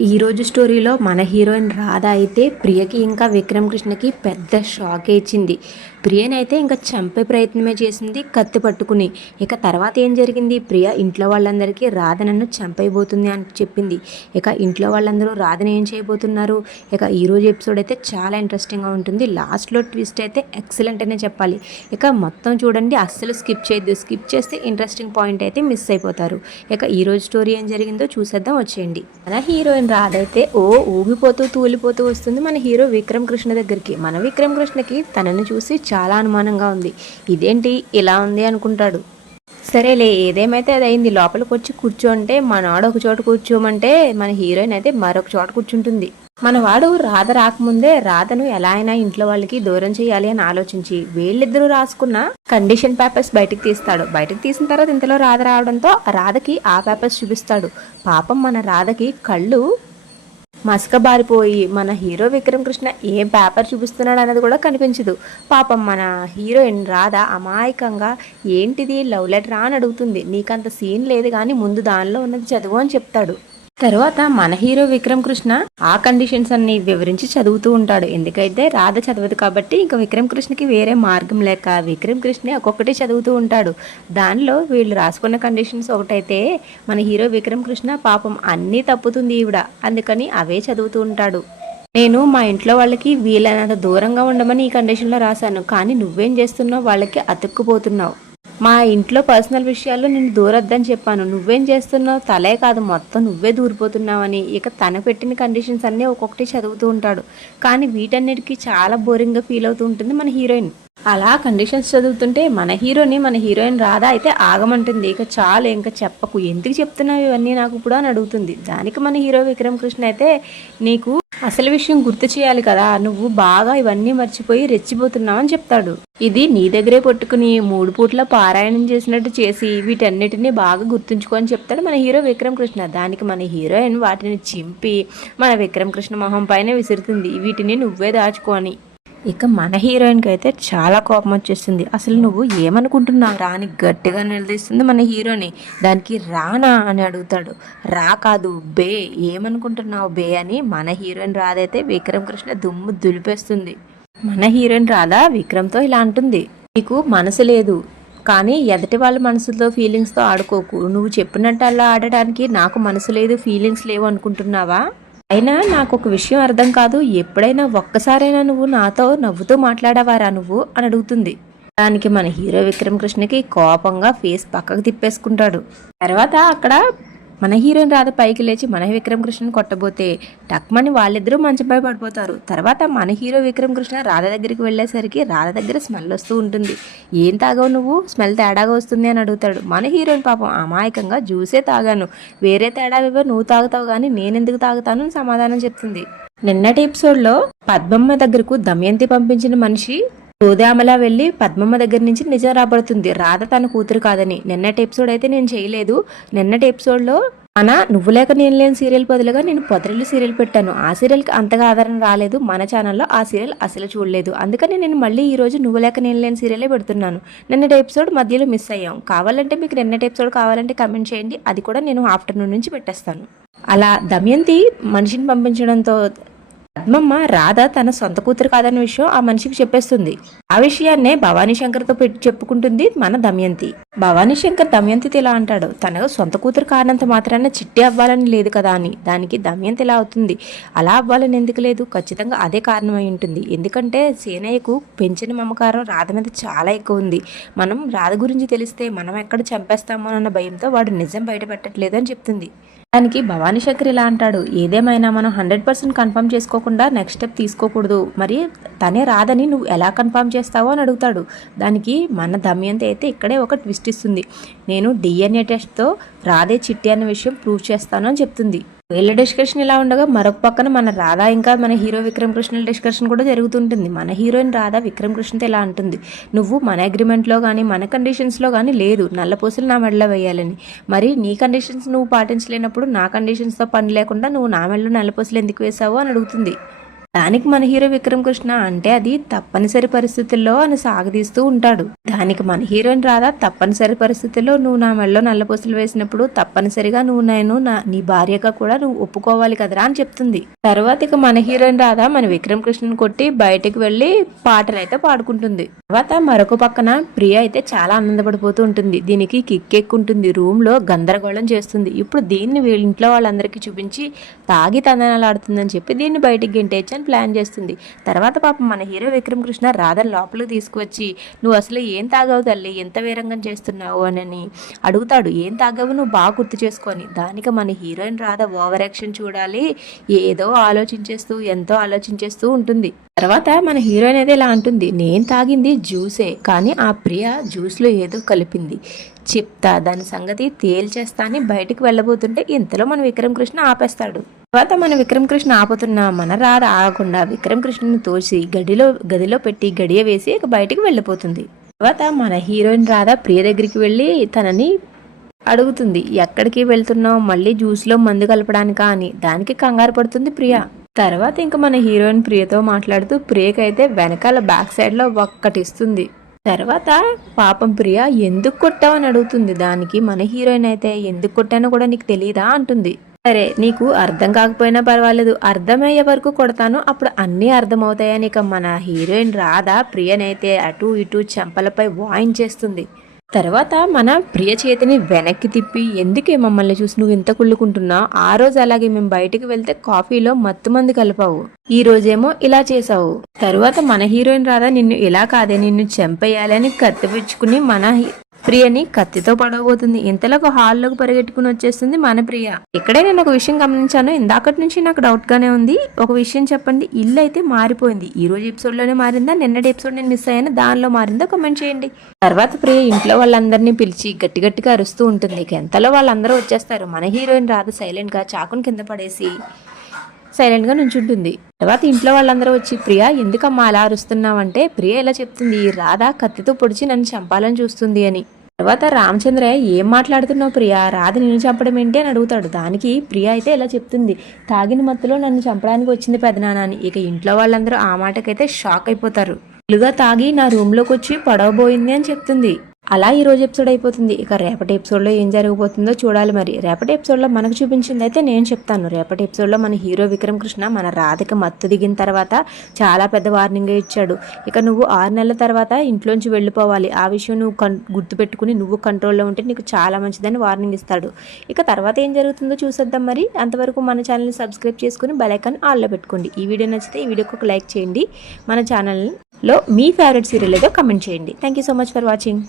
ఈరోజు స్టోరీలో మన హీరోయిన్ రాధ అయితే ప్రియకి ఇంకా విక్రమ్ కృష్ణకి పెద్ద షాక్ ఇచ్చింది. ప్రియనైతే ఇంకా చంపే ప్రయత్నమే చేసింది కత్తి పట్టుకుని. ఇక తర్వాత ఏం జరిగింది, ప్రియ ఇంట్లో వాళ్ళందరికీ రాధ నన్ను చంపైపోతుంది అని చెప్పింది. ఇక ఇంట్లో వాళ్ళందరూ రాధను ఏం చేయబోతున్నారు. ఇక ఈరోజు ఎపిసోడ్ అయితే చాలా ఇంట్రెస్టింగ్గా ఉంటుంది. లాస్ట్లో ట్విస్ట్ అయితే ఎక్సలెంట్ అనే చెప్పాలి. ఇక మొత్తం చూడండి, అస్సలు స్కిప్ చేయొద్దు. స్కిప్ చేస్తే ఇంట్రెస్టింగ్ పాయింట్ అయితే మిస్ అయిపోతారు. ఇక ఈరోజు స్టోరీ ఏం జరిగిందో చూసేద్దాం వచ్చేయండి. మన హీరోయిన్ రాధైతే ఊగిపోతూ తూలిపోతూ వస్తుంది మన హీరో విక్రమ్ కృష్ణ దగ్గరికి. మన విక్రమ్ కృష్ణకి తనని చూసి చాలా అనుమానంగా ఉంది. ఇదేంటి ఇలా ఉంది అనుకుంటాడు. సరేలే, ఏదేమైతే అది అయింది. లోపలికి వచ్చి కూర్చోంటే మనవాడు ఒక చోట కూర్చోమంటే మన హీరోయిన్ అయితే మరొక చోట కూర్చుంటుంది. మనవాడు రాధ రాకముందే రాధను ఎలా అయినా ఇంట్లో వాళ్ళకి దూరం చేయాలి అని ఆలోచించి వీళ్ళిద్దరూ రాసుకున్న కండిషన్ పేపర్స్ బయటకు తీస్తాడు. బయటకు తీసిన తర్వాత ఇంతలో రాధ రావడంతో రాధకి ఆ పేపర్స్ చూపిస్తాడు. పాపం మన రాధకి కళ్ళు మసకబారిపోయి మన హీరో విక్రమ్ కృష్ణ ఏం పేపర్ చూపిస్తున్నాడు అనేది కూడా కనిపించదు. పాపం మన హీరోయిన్ రాధ అమాయకంగా ఏంటిది లవ్ లెటర్ అని అడుగుతుంది. నీకంత సీన్ లేదు కానీ ముందు దానిలో ఉన్నది చదువు అని చెప్తాడు. తర్వాత మన హీరో విక్రమ్ కృష్ణ ఆ కండిషన్స్ అన్ని వివరించి చదువుతూ ఉంటాడు. ఎందుకైతే రాధ చదవదు కాబట్టి ఇంకా విక్రమ్ కృష్ణకి వేరే మార్గం లేక విక్రమ్ కృష్ణ ఒక్కొక్కటి చదువుతూ ఉంటాడు. దానిలో వీళ్ళు రాసుకున్న కండిషన్స్ ఒకటైతే మన హీరో విక్రమ్ కృష్ణ పాపం అన్నీ తప్పుతుంది ఈవిడ, అందుకని అవే చదువుతూ ఉంటాడు. నేను మా ఇంట్లో వాళ్ళకి వీలైనంత దూరంగా ఉండమని ఈ కండిషన్లో రాశాను, కానీ నువ్వేం చేస్తున్నావు, వాళ్ళకి అతుక్కుపోతున్నావు. మా ఇంట్లో పర్సనల్ విషయాల్లో నేను దూరొద్దని చెప్పాను, నువ్వేం చేస్తున్నావు, తలే కాదు మొత్తం నువ్వే దూరిపోతున్నావని. ఇక తన పెట్టిన కండిషన్స్ అన్నీ ఒక్కొక్కటి చదువుతూ ఉంటాడు. కానీ వీటన్నిటికీ చాలా బోరింగ్గా ఫీల్ అవుతూ ఉంటుంది మన హీరోయిన్. అలా కండిషన్స్ చదువుతుంటే మన హీరోయిన్ రాధ అయితే ఆగమంటుంది. ఇక చాలు, ఇంకా చెప్పకు, ఎందుకు చెప్తున్నావు ఇవన్నీ నాకు ఇప్పుడు అని అడుగుతుంది. దానికి మన హీరో విక్రమ్ కృష్ణ అయితే నీకు అసలు విషయం గుర్తు చేయాలి కదా, నువ్వు బాగా ఇవన్నీ మర్చిపోయి రెచ్చిపోతున్నావు అని చెప్తాడు. ఇది నీ దగ్గరే పట్టుకుని 3 పూట్ల పారాయణం చేసినట్టు చేసి వీటన్నిటిని బాగా గుర్తుంచుకో అని చెప్తాడు మన హీరో విక్రమ్ కృష్ణ. దానికి మన హీరోయిన్ వాటిని చింపి మన విక్రమ్ కృష్ణ మొహం పైన విసురుతుంది, వీటిని నువ్వే దాచుకో అని. ఇక మన హీరోయిన్కి అయితే చాలా కోపం వచ్చేస్తుంది. అసలు నువ్వు ఏమనుకుంటున్నావు రా అని గట్టిగా నిలదీస్తుంది మన హీరోని. దానికి రానా అని అడుగుతాడు. రా కాదు బే, ఏమనుకుంటున్నావు బే అని మన హీరోయిన్ రాధైతే విక్రమ్ కృష్ణ దుమ్ము దులిపేస్తుంది. మన హీరోయిన్ రాధ విక్రమ్తో ఇలా అంటుంది, నీకు మనసు లేదు కానీ ఎదటి వాళ్ళ మనసుతో ఫీలింగ్స్తో ఆడుకోకు. నువ్వు చెప్పినట్టు అలా ఆడటానికి నాకు మనసు లేదు, ఫీలింగ్స్ లేవు అనుకుంటున్నావా? అయినా నాకు ఒక విషయం అర్థం కాదు, ఎప్పుడైనా ఒక్కసారైనా నువ్వు నాతో నవ్వుతూ మాట్లాడవారా నువ్వు అని అడుగుతుంది. దానికి మన హీరో విక్రమ్ కృష్ణకి కోపంగా ఫేస్ పక్కకు తిప్పేసుకుంటాడు. తర్వాత అక్కడ మన హీరోయిన్ రాధ పైకి లేచి మన విక్రమ్ కృష్ణని కొట్టబోతే టక్మని వాళ్ళిద్దరూ మంచంపై పడిపోతారు. తర్వాత మన హీరో విక్రమ్ కృష్ణ రాధ దగ్గరికి వెళ్ళేసరికి రాధ దగ్గర స్మెల్ వస్తూ ఉంటుంది. ఏం తాగావు నువ్వు, స్మెల్ తేడాగా వస్తుంది అని అడుగుతాడు. మన హీరోయిన్ పాపం అమాయకంగా జ్యూసే తాగాను, వేరే తేడా నువ్వు తాగుతావు కానీ నేనెందుకు తాగుతాను అని సమాధానం చెప్తుంది. నిన్నటి ఎపిసోడ్లో పద్మమ్మ దగ్గరకు దమయంతి పంపించిన మనిషి సోదామలా వెళ్ళి పద్మమ్మ దగ్గర నుంచి నిజం రాబడుతుంది రాధ తన కూతురు కాదని. నిన్నటి ఎపిసోడ్ అయితే నేను చేయలేదు. నిన్నటి ఎపిసోడ్లో మన నువ్వు లేక నేను లేని సీరియల్ బదులుగా నేను పొదరిల్లు సీరియల్ పెట్టాను. ఆ సీరియల్కి అంతగా ఆదరణ రాలేదు, మన ఛానల్లో ఆ సీరియల్ అసలు చూడలేదు. అందుకని నేను మళ్ళీ ఈరోజు నువ్వు లేక నేను లేని సీరియలే పెడుతున్నాను. నిన్నటి ఎపిసోడ్ మధ్యలో మిస్ అయ్యాం. కావాలంటే మీకు నిన్నటి ఎపిసోడ్ కావాలంటే కమెంట్ చేయండి, అది కూడా నేను ఆఫ్టర్నూన్ నుంచి పెట్టేస్తాను. అలా దమయంతి మనిషిని పంపించడంతో పద్మమ్మ రాధ తన సొంత కూతురు కాదన్న విషయం ఆ మనిషికి చెప్పేస్తుంది. ఆ విషయాన్నే భవానీ శంకర్తో పెట్టి చెప్పుకుంటుంది మన దమయంతి. భవానీ శంకర్ దమయంతితో ఇలా అంటాడు, తన సొంత కూతురు కారణంత మాత్రాన చిట్టి అవ్వాలని లేదు కదా అని. దానికి దమయంతి ఇలా అవుతుంది, అలా అవ్వాలని ఎందుకు లేదు, ఖచ్చితంగా అదే కారణమై ఉంటుంది. ఎందుకంటే సేనయ్యకు పెంచిన మమకారం రాధ మీద చాలా ఎక్కువ ఉంది. మనం రాధ గురించి తెలిస్తే మనం ఎక్కడ చంపేస్తామో అన్న భయంతో వాడు నిజం బయట పెట్టట్లేదు అని చెప్తుంది. దానికి భవానీ శంకర్ ఇలా అంటాడు, ఏదేమైనా మనం 100% కన్ఫర్మ్ చేసుకోకుండా నెక్స్ట్ స్టెప్ తీసుకోకూడదు, మరి తనే రాదని నువ్వు ఎలా కన్ఫర్మ్ చేస్తావో అని అడుగుతాడు. దానికి మన దమయంతి అయితే ఇక్కడే ఒక ట్విస్ట్ ఇస్తుంది. నేను DNA టెస్ట్తో రాధే చిట్టి అన్న విషయం ప్రూవ్ చేస్తాను అని చెప్తుంది. వీళ్ళ డిస్కషన్ ఇలా ఉండగా మరొక పక్కన మన రాధ ఇంకా మన హీరో విక్రమ్ కృష్ణల డిస్కషన్ కూడా జరుగుతుంటుంది. మన హీరోయిన్ రాధ విక్రమ్ కృష్ణతో ఇలా అంటుంది, నువ్వు మన అగ్రిమెంట్లో కానీ మన కండిషన్స్లో కానీ లేదు నల్లపూసలు నా మెడలో వేయాలని. మరి నీ కండిషన్స్ నువ్వు పాటించలేనప్పుడు నా కండిషన్స్తో పని లేకుండా నువ్వు నా మెడలో నల్లపూసలు ఎందుకు వేసావు అని అడుగుతుంది. దానికి మన హీరో విక్రమ్ కృష్ణ అంటే అది తప్పనిసరి పరిస్థితుల్లో అని సాగదీస్తూ ఉంటాడు. దానికి మన హీరోయిన్ రాధా తప్పనిసరి పరిస్థితుల్లో నువ్వు నా మెడలో నల్లపూసలు వేసినప్పుడు తప్పనిసరిగా నువ్వు నీ భార్యగా కూడా నువ్వు ఒప్పుకోవాలి కదరా అని చెప్తుంది. తర్వాత ఇక మన హీరోయిన్ రాధా మన విక్రమ్ కృష్ణని కొట్టి బయటకు వెళ్లి పాటలు అయితే పాడుకుంటుంది. తర్వాత మరొక పక్కన ప్రియ అయితే చాలా ఆనందపడిపోతూ ఉంటుంది. దీనికి కిక్కెక్కుంటుంది, రూమ్ లో గందరగోళం చేస్తుంది. ఇప్పుడు దీన్ని వీళ్ళ ఇంట్లో వాళ్ళందరికీ చూపించి తాగి తందనాలాడుతుందని చెప్పి దీన్ని బయటికి గెంటేయచ్చు అని ప్లాన్ చేస్తుంది. తర్వాత పాపం మన హీరో విక్రమ్ కృష్ణ రాధని లోపలికి తీసుకువచ్చి నువ్వు అసలు ఏం తాగావు తల్లి, ఎంత వీరంగం చేస్తున్నావు అని అడుగుతాడు. ఏం తాగావు నువ్వు బాగా గుర్తు చేసుకొని. దానికి మన హీరోయిన్ రాధ ఓవర్ యాక్షన్ చూడాలి, ఏదో ఎంతో ఆలోచించేస్తూ ఉంటుంది. తర్వాత మన హీరోయిన్ అయితే ఇలా అంటుంది, నేను తాగింది జ్యూసే, కానీ ఆ ప్రియ జ్యూస్లో ఏదో కలిపింది, చెప్తా దాని సంగతి తేల్చేస్తా అని బయటికి వెళ్ళబోతుంటే ఇంతలో మన విక్రమ్ కృష్ణ ఆపేస్తాడు. తర్వాత మన విక్రమ్ కృష్ణ ఆపుతున్న మన రాధ ఆగకుండా విక్రమ్ కృష్ణని తోసి గదిలో పెట్టి గడియ వేసి ఇక బయటికి వెళ్ళిపోతుంది. తర్వాత మన హీరోయిన్ రాధ ప్రియ దగ్గరికి వెళ్ళి తనని అడుగుతుంది, ఎక్కడికి వెళ్తున్నావు, మళ్ళీ జ్యూస్లో మందు కలపడానికా అని. దానికి కంగారు పడుతుంది ప్రియ. తర్వాత ఇంకా మన హీరోయిన్ ప్రియతో మాట్లాడుతూ ప్రియకైతే వెనకాల బ్యాక్ సైడ్లో ఒక్కటిస్తుంది. తర్వాత పాపం ప్రియ ఎందుకు కొట్టావని అడుగుతుంది. దానికి మన హీరోయిన్ అయితే ఎందుకు కొట్టానో కూడా నీకు తెలియదా అంటుంది. సరే నీకు అర్థం కాకపోయినా పర్వాలేదు, అర్థమయ్యే వరకు కొడతాను, అప్పుడు అన్నీ అర్థమవుతాయని ఇక మన హీరోయిన్ రాధ ప్రియనైతే అటు ఇటు చెంపలపై వాయించేస్తుంది. తర్వాత మన ప్రియ చేతిని వెనక్కి తిప్పి ఎందుకే మమ్మల్ని చూసి నువ్వు ఇంత కుళ్ళుకుంటున్నావు, ఆ రోజు అలాగే మేము బయటికి వెళ్తే కాఫీలో మత్తు మంది కలిపావు, ఈ రోజేమో ఇలా చేసావు. తర్వాత మన హీరోయిన్ రాధా నిన్ను ఇలా కాదే నిన్ను చంపేయాలని కత్తిపుచ్చుకుని మన ప్రియని కత్తితో పడవబోతుంది. ఇంతలోకి హాల్లోకి పరిగెట్టుకుని వచ్చేస్తుంది మన ప్రియ. ఇక్కడే నేను ఒక విషయం గమనించాను, ఇందాకటి నుంచి నాకు డౌట్ గానే ఉంది. ఒక విషయం చెప్పండి, ఇల్లు అయితే మారిపోయింది, ఈ రోజు ఎపిసోడ్ లోనే మారిందా, నిన్నటి ఎపిసోడ్ నేను మిస్ అయ్యాను దానిలో మారిందా కామెంట్ చేయండి. తర్వాత ప్రియ ఇంట్లో వాళ్ళందరినీ పిలిచి గట్టిగా అరుస్తూ ఉంటుంది. ఎంతలో వాళ్ళందరూ వచ్చేస్తారు. మన హీరోయిన్ రాధ సైలెంట్ గా చాకుని కింద పడేసి సైలెంట్ గా నుంచుంటుంది. తర్వాత ఇంట్లో వాళ్ళందరూ వచ్చి ప్రియ ఎందుకమ్మా అలా అరుస్తున్నావంటే ప్రియ ఇలా చెప్తుంది, రాధ కత్తితో పొడిచి నన్ను చంపాలని చూస్తుంది అని. తర్వాత రామచంద్రయ్య ఏం మాట్లాడుతున్నావు ప్రియ, రాధ నిన్ను చంపడం ఏంటి అని అడుగుతాడు. దానికి ప్రియ అయితే ఇలా చెప్తుంది, తాగిన మత్తులో నన్ను చంపడానికి వచ్చింది పెదనాన్న అని. ఇక ఇంట్లో వాళ్ళందరూ ఆ మాటకైతే షాక్ అయిపోతారు. ఇలుగా తాగి నా రూమ్ లోకి వచ్చి పడవబోయింది అని చెప్తుంది. అలా ఈ రోజు ఎపిసోడ్ అయిపోతుంది. ఇక రేపటి ఎపిసోడ్లో ఏం జరగబోతుందో చూడాలి. మరి రేపటి ఎపిసోడ్లో మనకు చూపించింది అయితే నేను చెప్తాను. రేపటి ఎపిసోడ్లో మన హీరో విక్రమ్ కృష్ణ మన రాధకి మత్తు దిగిన తర్వాత చాలా పెద్ద వార్నింగ్ ఇచ్చాడు. ఇక నువ్వు 6 నెలల తర్వాత ఇంట్లోంచి వెళ్ళిపోవాలి, ఆ విషయం నువ్వు గుర్తుపెట్టుకుని నువ్వు కంట్రోల్లో ఉంటే నీకు చాలా మంచిదని వార్నింగ్ ఇస్తాడు. ఇక తర్వాత ఏం జరుగుతుందో చూసేద్దాం. మరి అంతవరకు మన ఛానల్ని సబ్స్క్రైబ్ చేసుకుని బెల్ ఐకాన్ ఆల్లో పెట్టుకోండి. ఈ వీడియో నచ్చితే ఈ వీడియోకి ఒక లైక్ చేయండి. మన ఛానల్లో మీ ఫేవరెట్ సీరియల్ ఏదో కమెంట్ చేయండి. Thank you so much for watching.